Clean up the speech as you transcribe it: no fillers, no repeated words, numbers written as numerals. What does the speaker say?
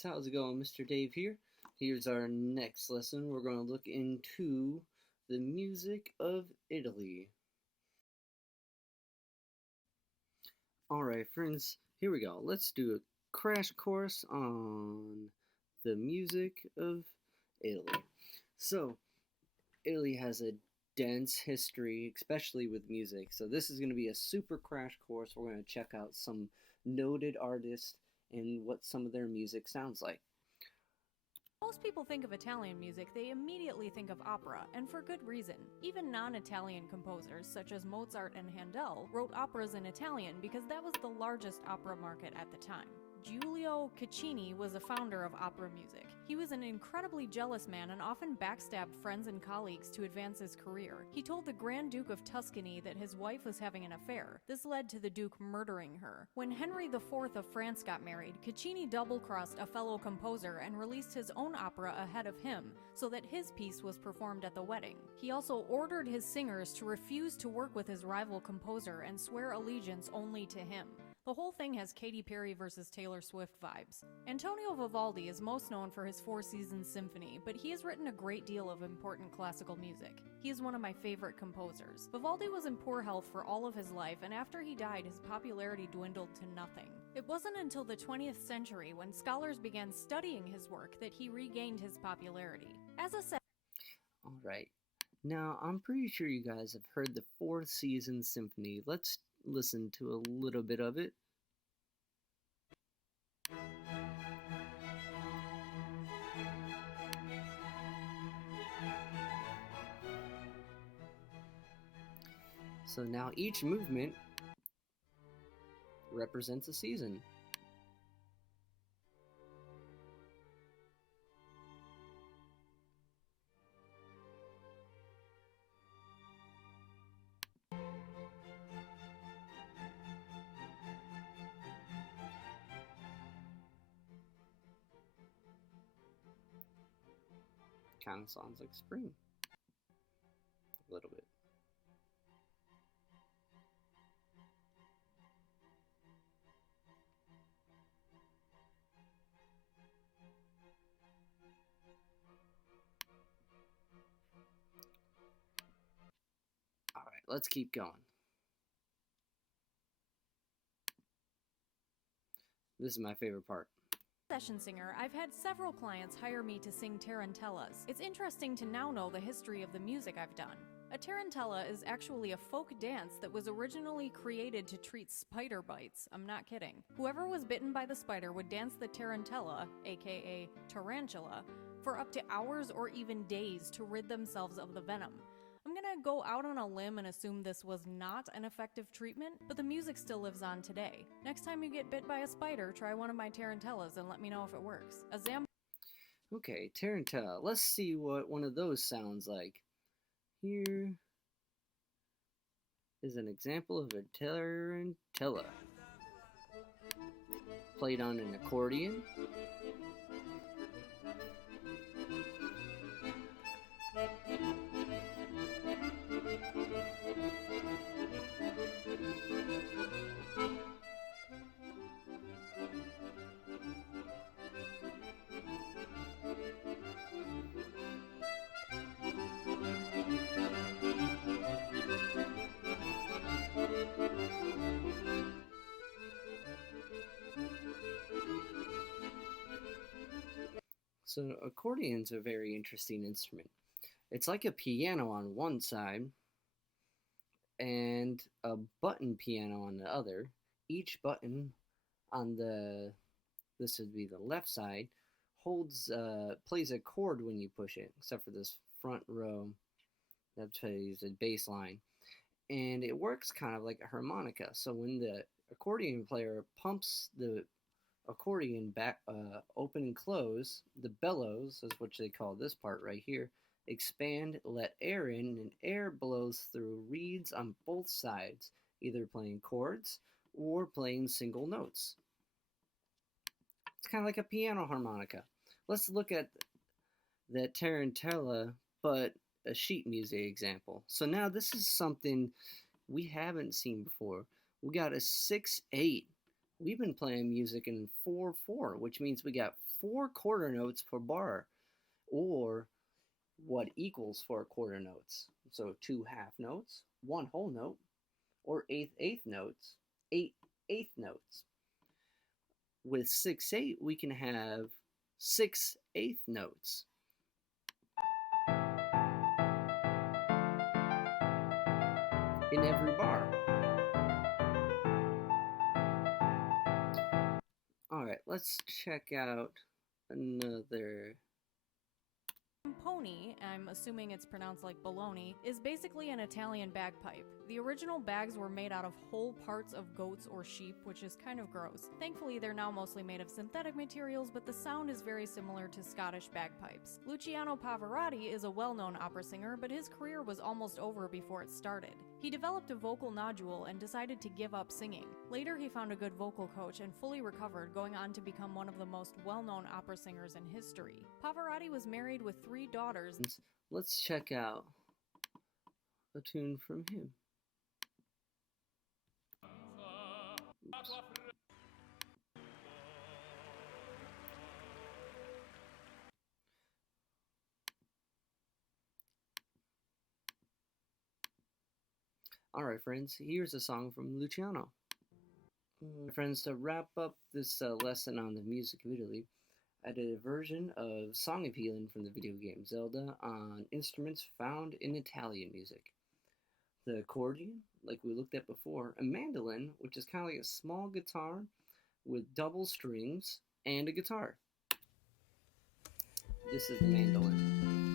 kids, how's it going? Mr. Dave here. Here's our next lesson. We're going to look into the music of Italy. Alright friends, here we go. Let's do a crash course on the music of Italy. So, Italy has a dense history, especially with music. So this is going to be a super crash course. We're going to check out some noted artists and what some of their music sounds like. Most people think of Italian music, they immediately think of opera, and for good reason. Even non-Italian composers, such as Mozart and Handel, wrote operas in Italian because that was the largest opera market at the time. Giulio Caccini was a founder of opera music. He was an incredibly jealous man and often backstabbed friends and colleagues to advance his career. He told the Grand Duke of Tuscany that his wife was having an affair. This led to the Duke murdering her. When Henry IV of France got married, Caccini double-crossed a fellow composer and released his own opera ahead of him, so that his piece was performed at the wedding. He also ordered his singers to refuse to work with his rival composer and swear allegiance only to him. The whole thing has Katy Perry versus Taylor Swift vibes. Antonio Vivaldi is most known for his Four Seasons Symphony, but he has written a great deal of important classical music. He is one of my favorite composers. Vivaldi was in poor health for all of his life, and after he died, his popularity dwindled to nothing. It wasn't until the 20th century, when scholars began studying his work, that he regained his popularity. As a Alright, now I'm pretty sure you guys have heard the Four Seasons Symphony. Let's listen to a little bit of it. So now each movement represents a season. Kind of sounds like spring. A little bit. Alright, let's keep going. This is my favorite part. Session singer, I've had several clients hire me to sing tarantellas. It's interesting to now know the history of the music I've done. A tarantella is actually a folk dance that was originally created to treat spider bites. I'm not kidding. Whoever was bitten by the spider would dance the tarantella, aka tarantula, for up to hours or even days to rid themselves of the venom. I'm gonna go out on a limb and assume this was not an effective treatment, but the music still lives on today. Next time you get bit by a spider, try one of my tarantellas and let me know if it works. Okay, tarantella. Let's see what one of those sounds like. Here is an example of a tarantella. Played on an accordion. So accordion's a very interesting instrument. It's like a piano on one side and a button piano on the other. Each button on this would be the left side, plays a chord when you push it, except for this front row that plays a bass line. And it works kind of like a harmonica. So when the accordion player pumps the accordion back, open and close, the bellows is what they call this part right here, expand, let air in, and air blows through reeds on both sides, either playing chords or playing single notes. It's kind of like a piano harmonica. Let's look at that tarantella, but a sheet music example. So now this is something we haven't seen before. We got a 6/8 we've been playing music in 4/4, which means we got 4 quarter notes per bar, or what equals 4 quarter notes. So 2 half notes, 1 whole note, or 8/8 notes, 8/8 notes. With 6/8, we can have 6/8 notes. In every bar. Alright, let's check out another. Pony, I'm assuming it's pronounced like baloney, is basically an Italian bagpipe. The original bags were made out of whole parts of goats or sheep, which is kind of gross. Thankfully, they're now mostly made of synthetic materials, but the sound is very similar to Scottish bagpipes. Luciano Pavarotti is a well-known opera singer, but his career was almost over before it started. He developed a vocal nodule and decided to give up singing. Later, he found a good vocal coach and fully recovered, going on to become one of the most well-known opera singers in history. Pavarotti was married with 3 daughters. Let's check out a tune from him. Oops. Alright friends, here's a song from Luciano. Friends, to wrap up this lesson on the music of Italy, I did a version of Song Appealing from the video game Zelda on instruments found in Italian music. The accordion, like we looked at before, a mandolin, which is kind of like a small guitar with double strings, and a guitar. This is the mandolin.